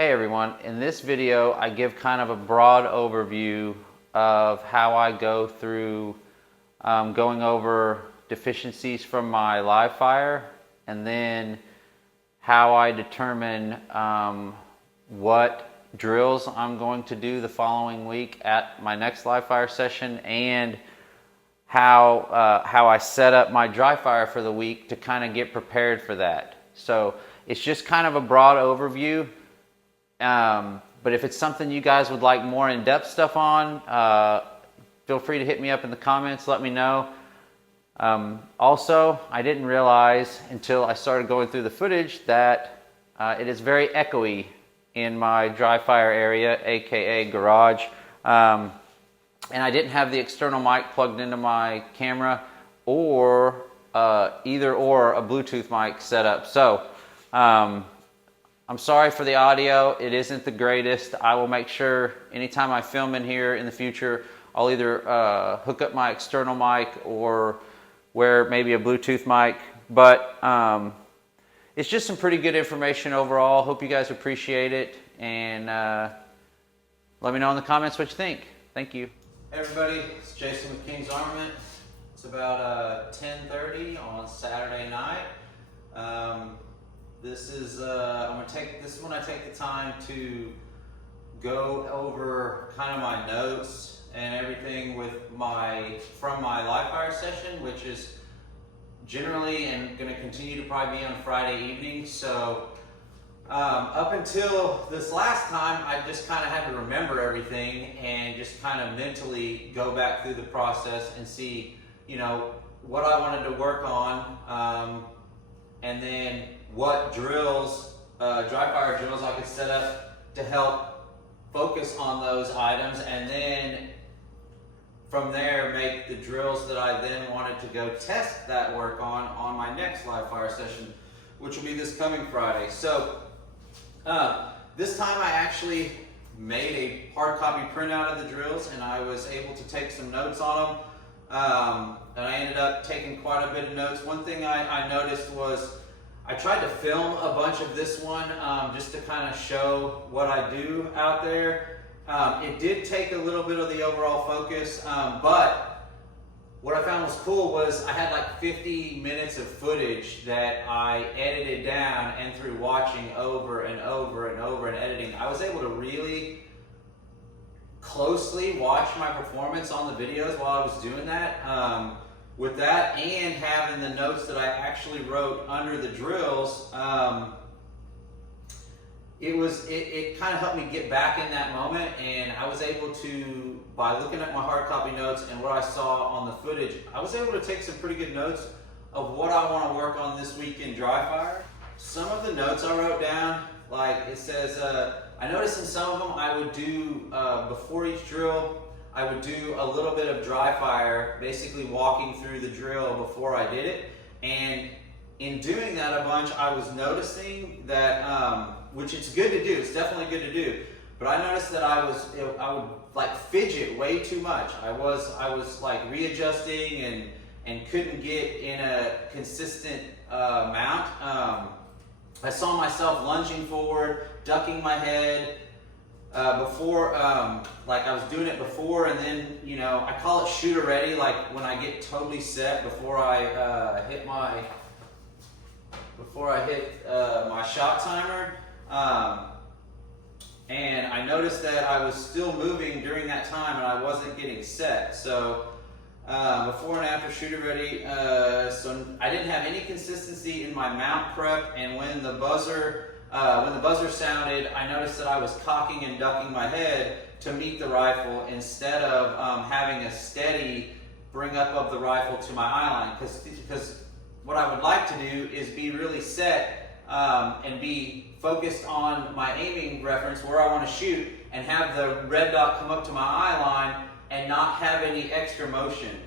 Hey everyone, in this video I give kind of a broad overview of how I go through going over deficiencies from my live fire, and then how I determine what drills I'm going to do the following week at my next live fire session, and how I set up my dry fire for the week to kind of get prepared for that. So it's just kind of a broad overview. But if it's something you guys would like more in-depth stuff on, feel free to hit me up in the comments, let me know. Also, I didn't realize until I started going through the footage that it is very echoey in my dry fire area, aka garage. And I didn't have the external mic plugged into my camera, or either or a Bluetooth mic set up. So I'm sorry for the audio, it isn't the greatest. I will make sure anytime I film in here in the future, I'll either hook up my external mic or wear maybe a Bluetooth mic. But it's just some pretty good information overall. Hope you guys appreciate it, and let me know in the comments what you think. Thank you. Hey everybody, it's Jason with King's Armament. It's about 10:30 on Saturday night. This is when I take the time to go over kind of my notes and everything from my live fire session, which is generally and going to continue to probably be on Friday evening. So up until this last time, I just kind of had to remember everything and just kind of mentally go back through the process and see, what I wanted to work on, and then what drills, dry fire drills I could set up to help focus on those items, and then from there make the drills that I then wanted to go test that work on my next live fire session, which will be this coming Friday. So this time I actually made a hard copy printout of the drills, and I was able to take some notes on them, and I ended up taking quite a bit of notes. One thing I noticed was I tried to film a bunch of this one just to kind of show what I do out there. It did take a little bit of the overall focus, but what I found was cool was I had like 50 minutes of footage that I edited down, and through watching over and over and over and editing, I was able to really closely watch my performance on the videos while I was doing that. With that and having the notes that I actually wrote under the drills, it kind of helped me get back in that moment, and I was able to, by looking at my hard copy notes and what I saw on the footage, I was able to take some pretty good notes of what I want to work on this week in dry fire. Some of the notes I wrote down, like it says, I noticed in some of them I would do, before each drill, I would do a little bit of dry fire, basically walking through the drill before I did it. And in doing that a bunch, I was noticing that, which it's good to do, it's definitely good to do, but I noticed that I would like fidget way too much. I was like readjusting and couldn't get in a consistent amount. I saw myself lunging forward, ducking my head, before, like I was doing it before, and then, I call it shooter ready, like when I get totally set before I hit my shot timer. And I noticed that I was still moving during that time and I wasn't getting set. So before and after shooter ready, so I didn't have any consistency in my mount prep, and when the buzzer sounded, I noticed that I was cocking and ducking my head to meet the rifle instead of having a steady bring up of the rifle to my eye line. Because what I would like to do is be really set and be focused on my aiming reference where I want to shoot, and have the red dot come up to my eye line and not have any extra motion.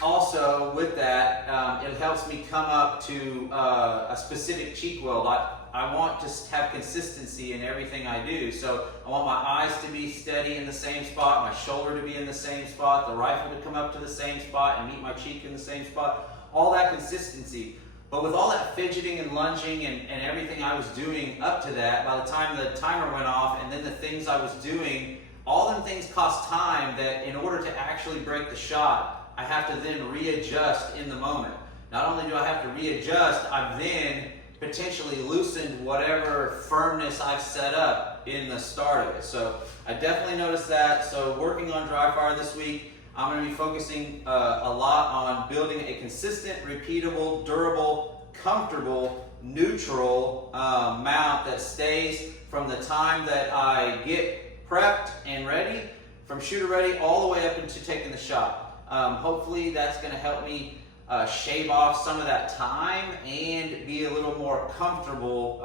Also with that, it helps me come up to a specific cheek weld. I want to have consistency in everything I do. So I want my eyes to be steady in the same spot, my shoulder to be in the same spot, the rifle to come up to the same spot and meet my cheek in the same spot. All that consistency. But with all that fidgeting and lunging and everything I was doing up to that, by the time the timer went off and then the things I was doing, all them things cost time that in order to actually break the shot, I have to then readjust in the moment. Not only do I have to readjust, I've then potentially loosened whatever firmness I've set up in the start of it. So I definitely noticed that. So working on dry fire this week, I'm going to be focusing a lot on building a consistent, repeatable, durable, comfortable, neutral mount that stays from the time that I get prepped and ready, from shooter ready all the way up into taking the shot. Hopefully that's going to help me shave off some of that time and be a little more comfortable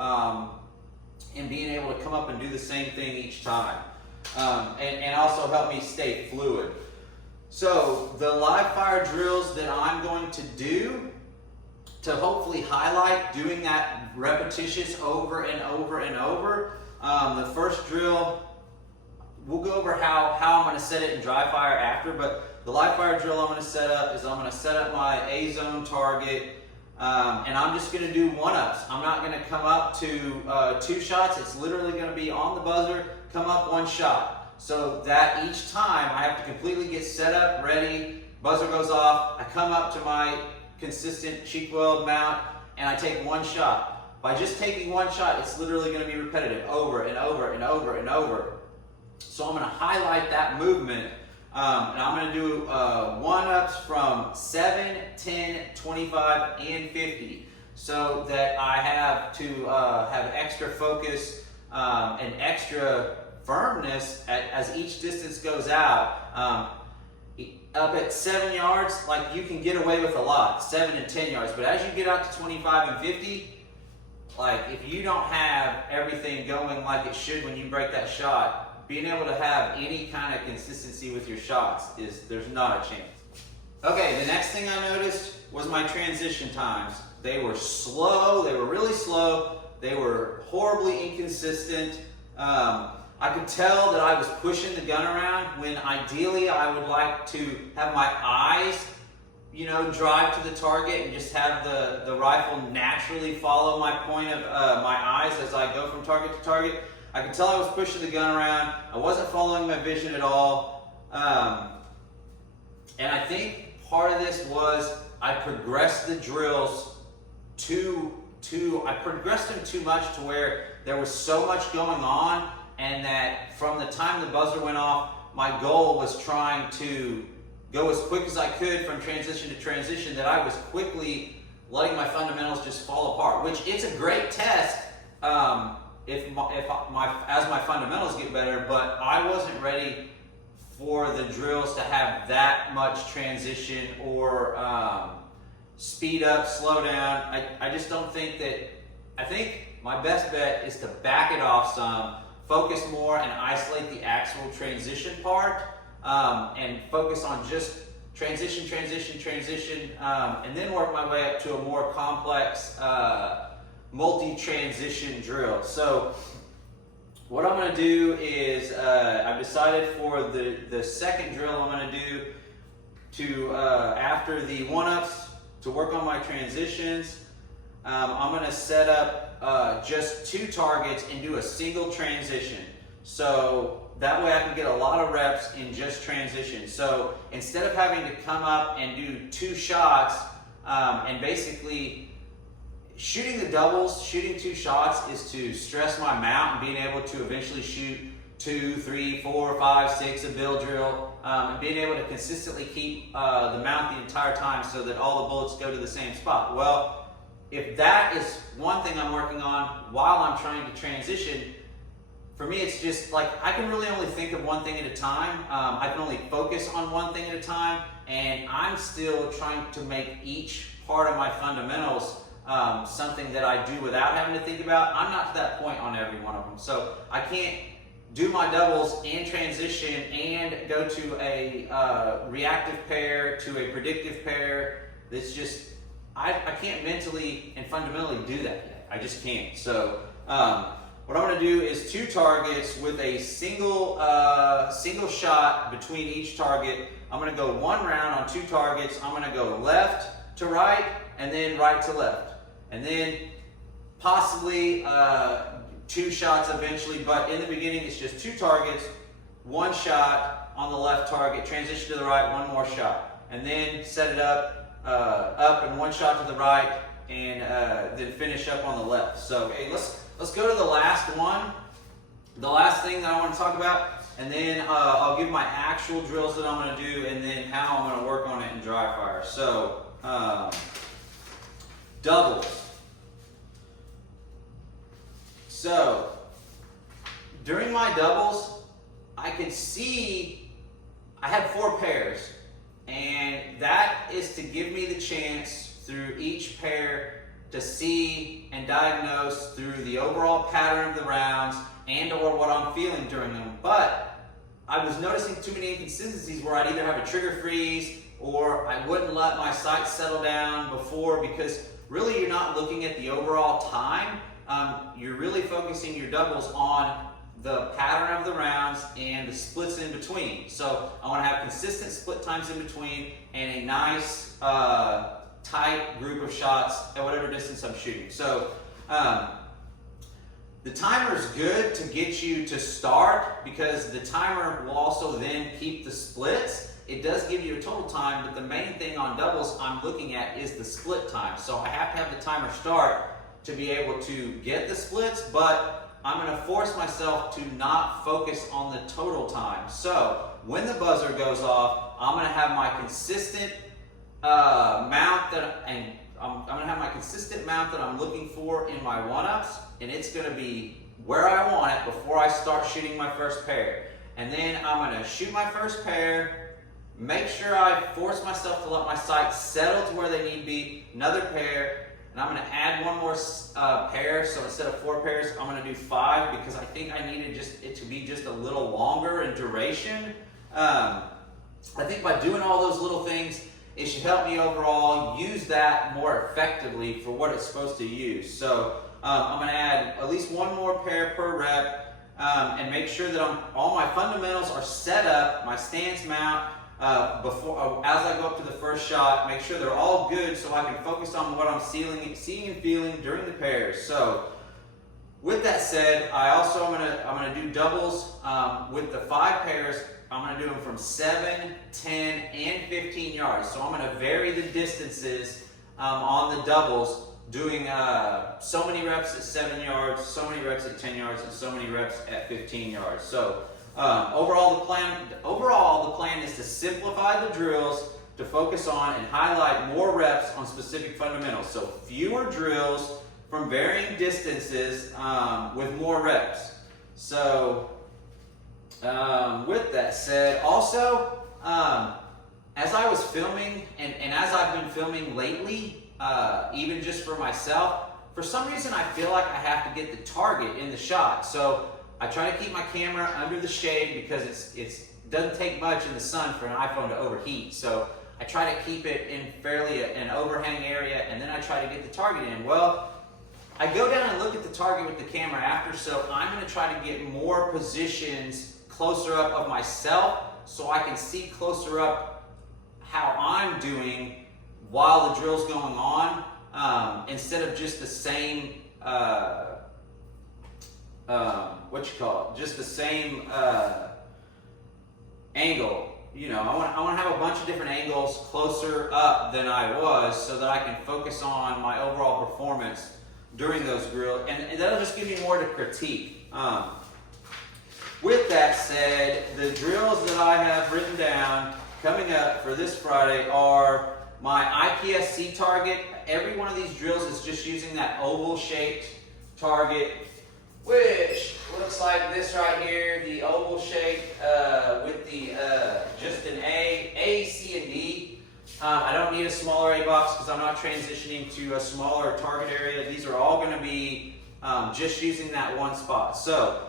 in being able to come up and do the same thing each time. And also help me stay fluid. So the live fire drills that I'm going to do to hopefully highlight doing that repetitious over and over and over. The first drill, we'll go over how I'm going to set it in dry fire after, but the live fire drill I'm going to set up is I'm going to set up my A zone target, and I'm just going to do one-ups. I'm not going to come up to 2 shots. It's literally going to be on the buzzer, come up 1 shot. So that each time I have to completely get set up, ready, buzzer goes off, I come up to my consistent cheek weld mount, and I take 1 shot. By just taking 1 shot, it's literally going to be repetitive over and over and over and over. So I'm going to highlight that movement, and I'm going to do one-ups from 7, 10, 25, and 50, so that I have to have extra focus and extra firmness as each distance goes out. Up at 7 yards, like, you can get away with a lot, 7 and 10 yards, but as you get out to 25 and 50, like, if you don't have everything going like it should when you break that shot, being able to have any kind of consistency with your shots there's not a chance. Okay, the next thing I noticed was my transition times. They were slow, they were really slow, they were horribly inconsistent. I could tell that I was pushing the gun around when ideally I would like to have my eyes, drive to the target and just have the rifle naturally follow my point of my eyes as I go from target to target. I could tell I was pushing the gun around. I wasn't following my vision at all. And I think part of this was I progressed the drills I progressed them too much to where there was so much going on, and that from the time the buzzer went off, my goal was trying to go as quick as I could from transition to transition, that I was quickly letting my fundamentals just fall apart, which it's a great test as my fundamentals get better, but I wasn't ready for the drills to have that much transition or speed up, slow down. I just don't think that. I think my best bet is to back it off some, focus more and isolate the actual transition part, and focus on just transition, and then work my way up to a more complex multi-transition drill. So what I'm going to do is I've decided for the second drill I'm going to do to after the one-ups to work on my transitions. I'm going to set up just 2 targets and do a single transition. So that way I can get a lot of reps in just transition. So instead of having to come up and do 2 shots and basically shooting the doubles, shooting 2 shots is to stress my mount and being able to eventually shoot 2, 3, 4, 5, 6, a bill drill, and being able to consistently keep the mount the entire time so that all the bullets go to the same spot. Well, if that is one thing I'm working on while I'm trying to transition, for me it's just like I can really only think of one thing at a time. I can only focus on one thing at a time, and I'm still trying to make each part of my fundamentals something that I do without having to think about. I'm not to that point on every one of them. So I can't do my doubles and transition and go to a reactive pair to a predictive pair. It's just, I can't mentally and fundamentally do that yet. I just can't. So what I'm going to do is 2 targets with a single shot between each target. I'm going to go 1 round on 2 targets. I'm going to go left to right and then right to left. And then possibly 2 shots eventually, but in the beginning it's just 2 targets, 1 shot on the left target, transition to the right, 1 more shot. And then set it up and 1 shot to the right, and then finish up on the left. So hey, let's go to the last one, the last thing that I want to talk about, and then I'll give my actual drills that I'm going to do, and then how I'm going to work on it in dry fire. So doubles. So during my doubles, I can see I had 4 pairs, and that is to give me the chance through each pair to see and diagnose through the overall pattern of the rounds and or what I'm feeling during them. But I was noticing too many inconsistencies where I'd either have a trigger freeze or I wouldn't let my sights settle down before, because really you're not looking at the overall time. You're really focusing your doubles on the pattern of the rounds and the splits in between. So I want to have consistent split times in between and a nice tight group of shots at whatever distance I'm shooting. So the timer is good to get you to start, because the timer will also then keep the splits. It does give you a total time, but the main thing on doubles I'm looking at is the split time. So I have to have the timer start to be able to get the splits, but I'm going to force myself to not focus on the total time. So when the buzzer goes off, I'm going to have my consistent mount that, and I'm going to have my consistent mount that I'm looking for in my one-ups, and it's going to be where I want it before I start shooting my first pair. And then I'm going to shoot my first pair, make sure I force myself to let my sights settle to where they need to be, another pair, and I'm going to add 1 more pair. So instead of 4 pairs, I'm going to do 5, because I think I needed it to be just a little longer in duration. I think by doing all those little things, it should help me overall use that more effectively for what it's supposed to use. So I'm going to add at least 1 more pair per rep, and make sure that all my fundamentals are set up, my stance mount, before as I go up to the first shot, make sure they're all good so I can focus on what I'm seeing and feeling during the pairs. So with that said, I'm gonna do doubles with the 5 pairs. I'm going to do them from 7, 10, and 15 yards. So I'm going to vary the distances on the doubles, doing so many reps at 7 yards, so many reps at 10 yards, and so many reps at 15 yards. So overall, the plan is to simplify the drills, to focus on and highlight more reps on specific fundamentals. So fewer drills from varying distances with more reps. So with that said, also, as I was filming and as I've been filming lately, even just for myself, for some reason I feel like I have to get the target in the shot. So I try to keep my camera under the shade, because it doesn't take much in the sun for an iPhone to overheat. So I try to keep it in fairly an overhang area, and then I try to get the target in. Well, I go down and look at the target with the camera after, so I'm going to try to get more positions closer up of myself so I can see closer up how I'm doing while the drill's going on, instead of just the same just the same angle. You know, I want to have a bunch of different angles closer up than I was, so that I can focus on my overall performance during those drills, and that'll just give me more to critique. With that said, the drills that I have written down coming up for this Friday are my IPSC target. Every one of these drills is just using that oval-shaped target, which looks like this right here, the oval shape with the just an A, C, and D. I don't need a smaller A box because I'm not transitioning to a smaller target area. These are all going to be just using that one spot. So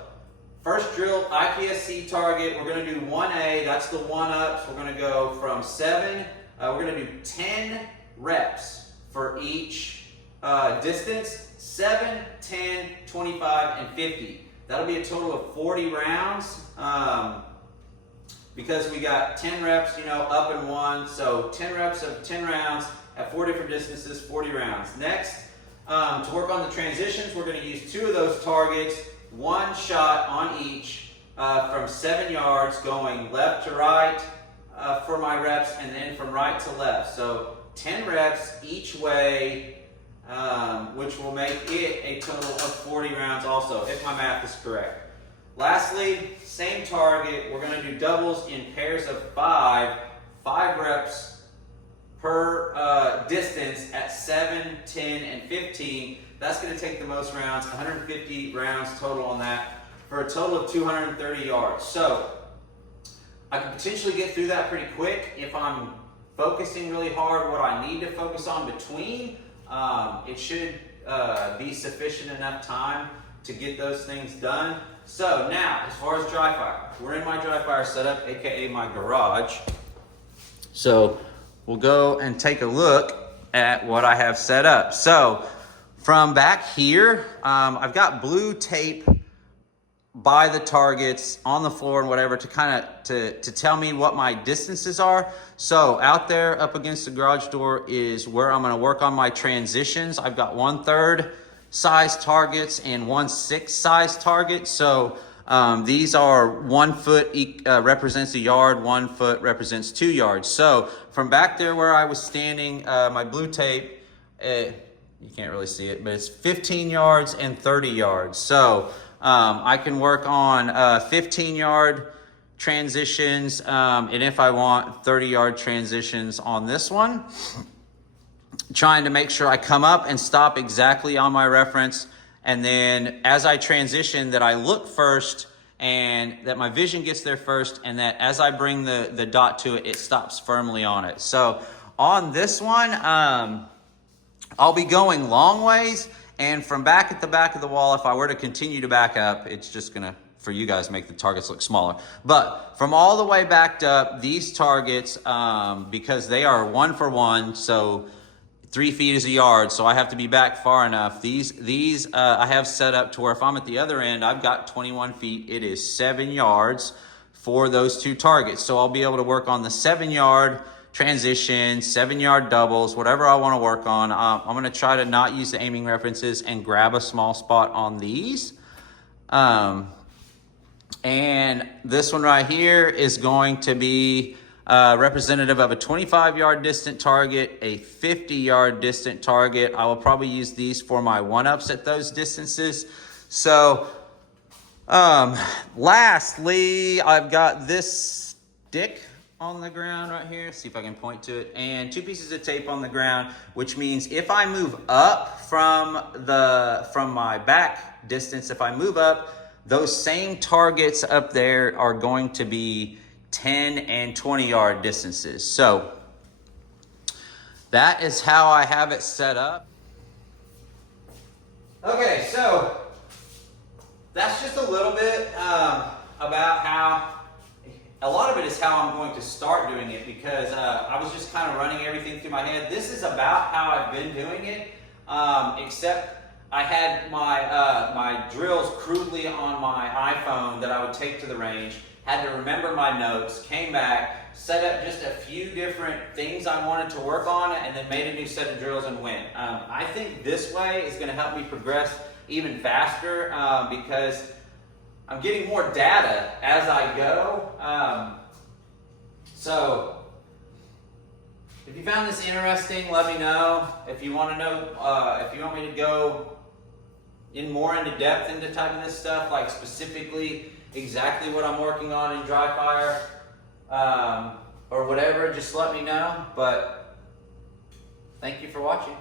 first drill, IPSC target, we're going to do 1A, that's the one-ups. We're going to go from 7, we're going to do 10 reps for each distance, 7, 10, 25, and 50. That'll be a total of 40 rounds because we got 10 reps, you know, up and 1. So 10 reps of 10 rounds at 4 different distances, 40 rounds. Next, To work on the transitions, we're going to use 2 of those targets, 1 shot on each from 7 yards, going left to right for my reps, and then from right to left. So 10 reps each way, which will make it a total of 40 rounds also, if my math is correct. Lastly, same target, we're going to do doubles in pairs of 5 reps per distance at 7, 10, and 15. That's going to take the most rounds, 150 rounds total on that, for a total of 230 yards. So I can potentially get through that pretty quick if I'm focusing really hard what I need to focus on between. It should be sufficient enough time to get those things done. So now, as far as dry fire, we're in my dry fire setup, aka my garage. So we'll go and take a look at what I have set up. So from back here, I've got blue tape by the targets on the floor and whatever to kind of to tell me what my distances are. So out there up against the garage door is where I'm going to work on my transitions. I've got 1/3 size targets and 1/6 size target. So these are 1 foot represents a yard, 1 foot represents 2 yards. So from back there where I was standing, my blue tape, you can't really see it, but it's 15 yards and 30 yards. So I can work on 15-yard transitions, and if I want 30-yard transitions on this one, trying to make sure I come up and stop exactly on my reference, and then as I transition that I look first and that my vision gets there first, and that as I bring the dot to it, it stops firmly on it. So on this one, I'll be going long ways, and from back at the back of the wall, if I were to continue to back up, it's just gonna, for you guys, make the targets look smaller. But from all the way backed up, these targets, because they are 1 for 1, so 3 feet is a yard, so I have to be back far enough. These I have set up to where if I'm at the other end, I've got 21 feet. It is 7 yards for those 2 targets. So I'll be able to work on the 7-yard transition, 7-yard doubles, whatever I want to work on. I'm going to try to not use the aiming references and grab a small spot on these. And this one right here is going to be representative of a 25-yard distant target, a 50-yard distant target. I will probably use these for my 1-ups at those distances. So lastly, I've got this stick on the ground right here. See if I can point to it. And 2 pieces of tape on the ground, which means if I move up from my back distance, if I move up, those same targets up there are going to be 10 and 20-yard distances. So that is how I have it set up. Okay, so that's just a little bit about how, a lot of it is how I'm going to start doing it, because I was just kind of running everything through my head. This is about how I've been doing it, except I had my drills crudely on my iPhone that I would take to the range, had to remember my notes, came back, set up just a few different things I wanted to work on, and then made a new set of drills and went. I think this way is going to help me progress even faster, because I'm getting more data as I go. So if you found this interesting, let me know. If you want to know, if you want me to go more into depth into type of this stuff, like specifically exactly what I'm working on in dry fire, or whatever, just let me know. But thank you for watching.